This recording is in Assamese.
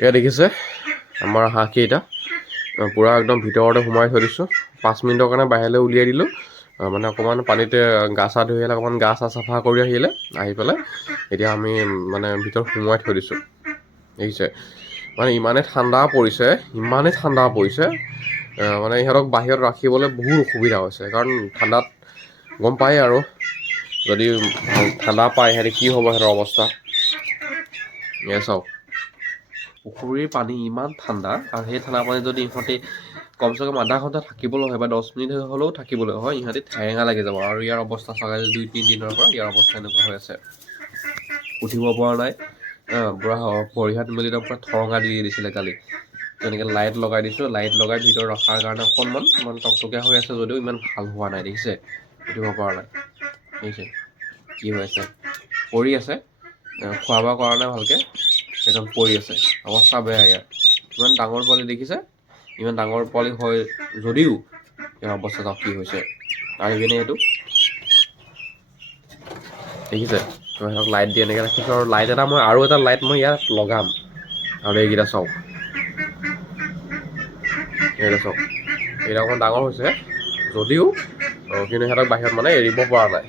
এয়া দেখিছে আমাৰ হাঁহকেইটা পূৰা একদম ভিতৰতে সোমাই থৈ দিছোঁ 5 মিনিটৰ কাৰণে বাহিৰলৈ উলিয়াই দিলোঁ মানে অকণমান পানীতে গা চা ধুই আহিলে অকণমান গা চা চাফা কৰি আহিলে আহি পেলাই এতিয়া আমি মানে ভিতৰত সোমোৱাই থৈ দিছোঁ দেখিছে মানে ইমানেই ঠাণ্ডা পৰিছে মানে ইহঁতক বাহিৰত ৰাখিবলৈ বহুত অসুবিধা হৈছে কাৰণ ঠাণ্ডাত গম পায় আৰু যদি ঠাণ্ডা পায় সিহঁতে কি হ'ব সিহঁতৰ অৱস্থা এয়া চাওক পুখুৰীৰ পানী ইমান ঠাণ্ডা আৰু সেই ঠাণ্ডা পানী যদি ইহঁতে কমচে কম আধা ঘণ্টা থাকিবলৈ হয় বা 10 মিনিট হ'লেও থাকিবলৈ হয় ইহঁতে ঠেৰেঙা লাগি যাব আৰু ইয়াৰ অৱস্থা চাগে 2-3 দিনৰ পৰা ইয়াৰ অৱস্থা এনেকুৱা হৈ আছে উঠিব পৰা নাই পূৰা ভৰি হাত মেলি একদম পূৰা ঠৰঙা দি দিছিলে কালি তেনেকৈ লাইট লগাই দিছোঁ লাইট লগাই ভিতৰত ৰখাৰ কাৰণে অকণমান ইমান টকটকীয়া হৈ আছে যদিও ইমান ভাল হোৱা নাই দেখিছে উঠিব পৰা নাই দেখিছে কি হৈ আছে পৰি আছে খোৱা বোৱা কৰা নাই ভালকৈ একদম পৰি আছে অৱস্থা বেয়া ইয়াৰ ইমান ডাঙৰ পোৱালি দেখিছে ইমান ডাঙৰ পোৱালি হয় যদিও ইয়াৰ অৱস্থা চাওক কি হৈছে আহি পিনে এইটো দেখিছে মই সিহঁতক লাইট দি এনেকৈ ৰাখিছোঁ আৰু লাইট এটা মই আৰু এটা লাইট মই ইয়াত লগাম আৰু এইকেইটা চাওক এইকেইটা চাওক এইকেইটা অকণমান ডাঙৰ হৈছে যদিও কিন্তু সিহঁতক বাহিৰত মানে এৰিব পৰা নাই